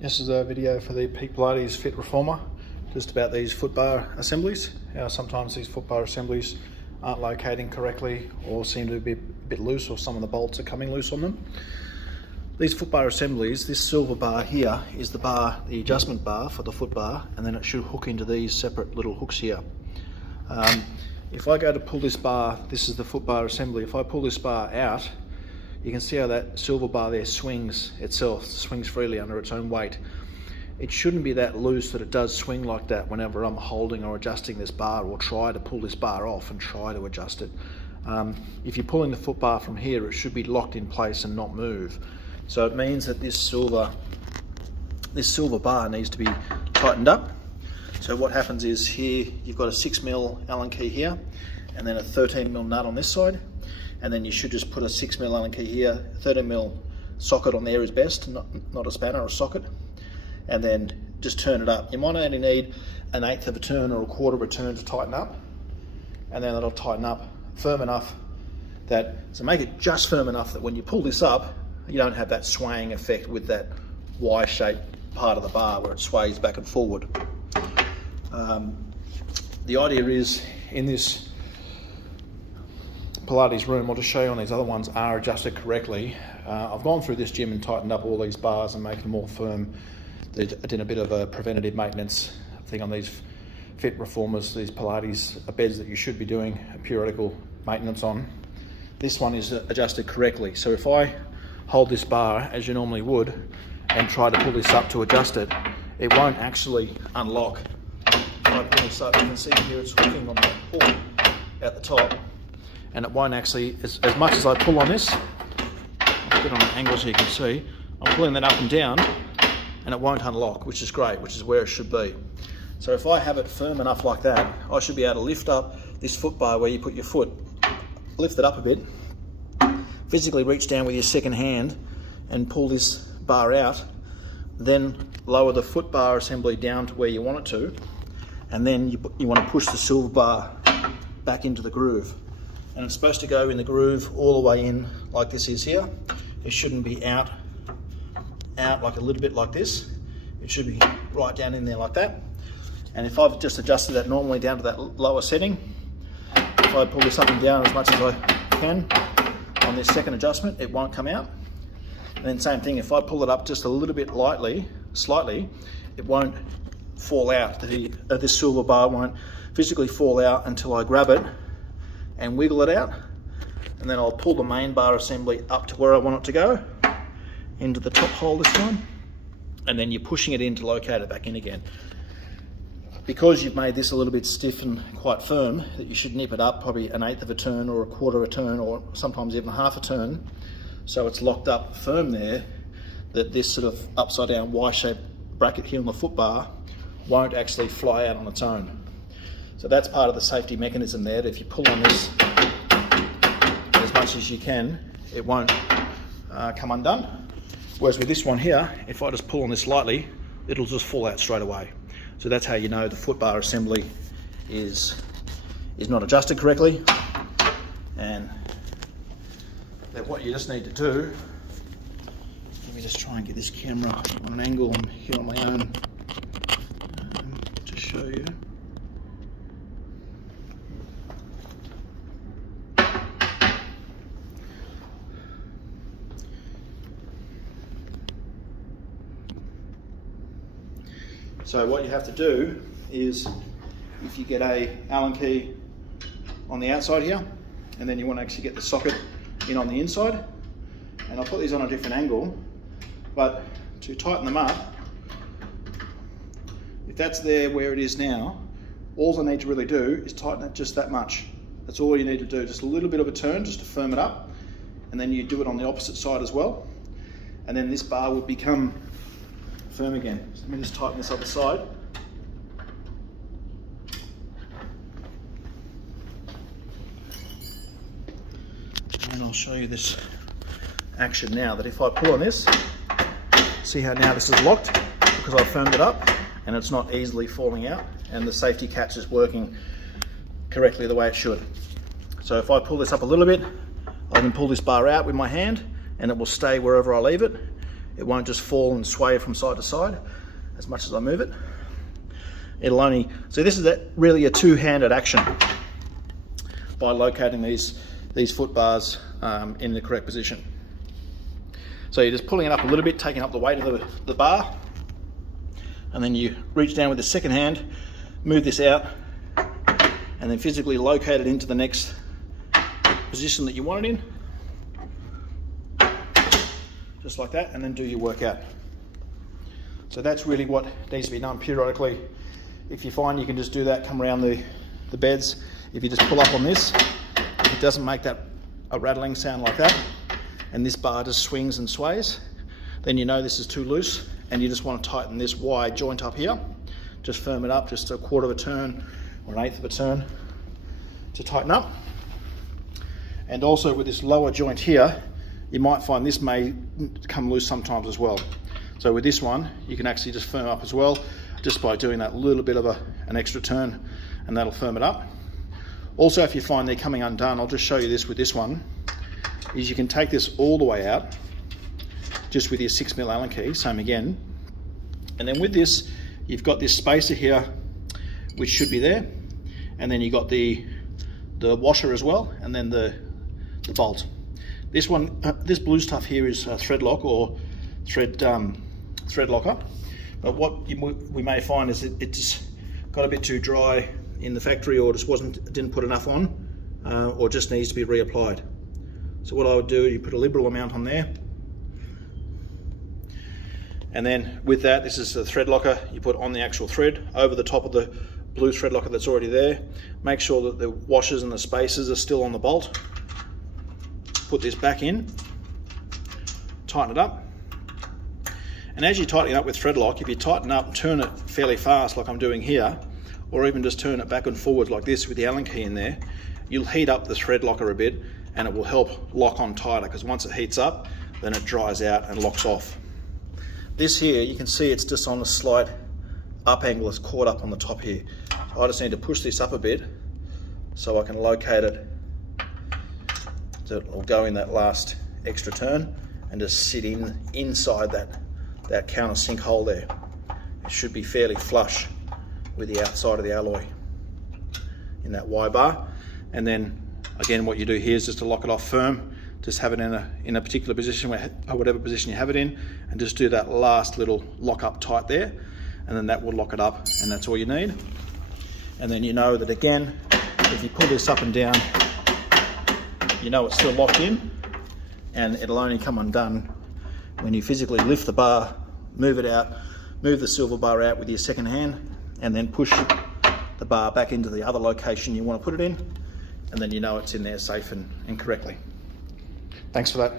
This is a video for the Peak Pilates Fit Reformer, just about these foot bar assemblies. How sometimes these foot bar assemblies aren't locating correctly or seem to be a bit loose, or some of the bolts are coming loose on them. These foot bar assemblies, this silver bar here is the bar, the adjustment bar for the foot bar, and then it should hook into these separate little hooks here. If I go to pull this bar, this is the foot bar assembly, if I pull this bar out, you can see how that silver bar there swings itself, swings freely under its own weight. It shouldn't be that loose that it does swing like that whenever I'm holding or adjusting this bar, or try to pull this bar off and try to adjust it. If you're pulling the foot bar from here, it should be locked in place and not move. So it means that this silver bar needs to be tightened up. So what happens is, here you've got a 6mm Allen key here, and then a 13mm nut on this side. And then you should just put a 6mm Allen key here, 13mm socket on there is best, not a spanner or a socket. And then just turn it up. You might only need an 1/8 of a turn or a 1/4 of a turn to tighten up. And then it'll tighten up firm enough that, so make it just firm enough that when you pull this up, you don't have that swaying effect with that Y-shaped part of the bar where it sways back and forward. The idea is, in this Pilates room, I'll just show you on these other ones are adjusted correctly. I've gone through this gym and tightened up all these bars and making them more firm. I did a bit of a preventative maintenance thing on these fit reformers, these Pilates beds that you should be doing a periodical maintenance on. This one is adjusted correctly. So if I hold this bar as you normally would and try to pull this up to adjust it, it won't actually unlock. If I pull this up, you can see here it's hooking on the hook at the top, and it won't actually, as much as I pull on this, I'll get on an angle so you can see, I'm pulling that up and down and it won't unlock, which is great, which is where it should be. So if I have it firm enough like that, I should be able to lift up this foot bar where you put your foot, lift it up a bit, physically reach down with your second hand and pull this bar out, then lower the foot bar assembly down to where you want it to, and then you want to push the silver bar back into the groove. And it's supposed to go in the groove all the way in like this is here. It shouldn't be out like a little bit like this. It should be right down in there like that. And if I've just adjusted that normally down to that lower setting, if I pull this up and down as much as I can on this second adjustment, it won't come out. And then same thing, if I pull it up just a little bit slightly, it won't fall out. This silver bar won't physically fall out until I grab it and wiggle it out, and then I'll pull the main bar assembly up to where I want it to go, into the top hole this time, and then you're pushing it in to locate it back in again. Because you've made this a little bit stiff and quite firm, that you should nip it up probably an 1/8 of a turn or a 1/4 of a turn, or sometimes even half a turn, so it's locked up firm there, that this sort of upside down Y-shaped bracket here on the foot bar won't actually fly out on its own. So that's part of the safety mechanism there, that if you pull on this as much as you can, it won't come undone. Whereas with this one here, if I just pull on this lightly, it'll just fall out straight away. So that's how you know the foot bar assembly is not adjusted correctly, and that what you just need to do, let me just try and get this camera on an angle. I'm here on my own to show you. So what you have to do is, if you get a Allen key on the outside here, and then you want to actually get the socket in on the inside, and I'll put these on a different angle, but to tighten them up, if that's there where it is now, all I need to really do is tighten it just that much. That's all you need to do, just a little bit of a turn just to firm it up, and then you do it on the opposite side as well, and then this bar will become firm again. So let me just tighten this other side. And I'll show you this action now, that if I pull on this, see how now this is locked because I've firmed it up and it's not easily falling out, and the safety catch is working correctly the way it should. So if I pull this up a little bit, I can pull this bar out with my hand and it will stay wherever I leave it. it won't just fall and sway from side to side as much as I move it. It'll only, so this is really a two-handed action by locating these foot bars in the correct position. So you're just pulling it up a little bit, taking up the weight of the bar, and then you reach down with the second hand, move this out, and then physically locate it into the next position that you want it in. Just like that, and then do your workout. So that's really what needs to be done periodically. If you find you can just do that, come around the beds. If you just pull up on this, if it doesn't make a rattling sound like that, and this bar just swings and sways, then you know this is too loose, and you just want to tighten this wide joint up here. Just firm it up, just a quarter of a turn or an eighth of a turn to tighten up. And also with this lower joint here, you might find this may come loose sometimes as well. So with this one, you can actually just firm up as well, just by doing that little bit of an extra turn, and that'll firm it up. Also, if you find they're coming undone, I'll just show you this with this one, is you can take this all the way out, just with your 6mm Allen key, same again. And then with this, you've got this spacer here, which should be there. And then you got the washer as well, and then the bolt. This one, this blue stuff here is thread lock or thread locker. But what we may find is it just got a bit too dry in the factory, or just didn't put enough on, or just needs to be reapplied. So what I would do, you put a liberal amount on there, and then with that, this is the thread locker, you put on the actual thread over the top of the blue thread locker that's already there. Make sure that the washers and the spacers are still on the bolt. Put this back in, tighten it up. And as you tighten it up with thread lock, if you tighten up and turn it fairly fast like I'm doing here, or even just turn it back and forward like this with the Allen key in there, you'll heat up the thread locker a bit, and it will help lock on tighter, because once it heats up, then it dries out and locks off. This here, you can see it's just on a slight up angle, it's caught up on the top here. So I just need to push this up a bit so I can locate it, so it'll go in that last extra turn and just sit inside that countersink hole there. It should be fairly flush with the outside of the alloy in that Y bar. And then again, what you do here is just to lock it off firm, just have it in a particular position, or whatever position you have it in, and just do that last little lock up tight there, and then that will lock it up, and that's all you need. And then you know that again, if you pull this up and down, you know it's still locked in, and it'll only come undone when you physically lift the bar, move it out, move the silver bar out with your second hand, and then push the bar back into the other location you want to put it in, and then you know it's in there safe and correctly. Thanks for that.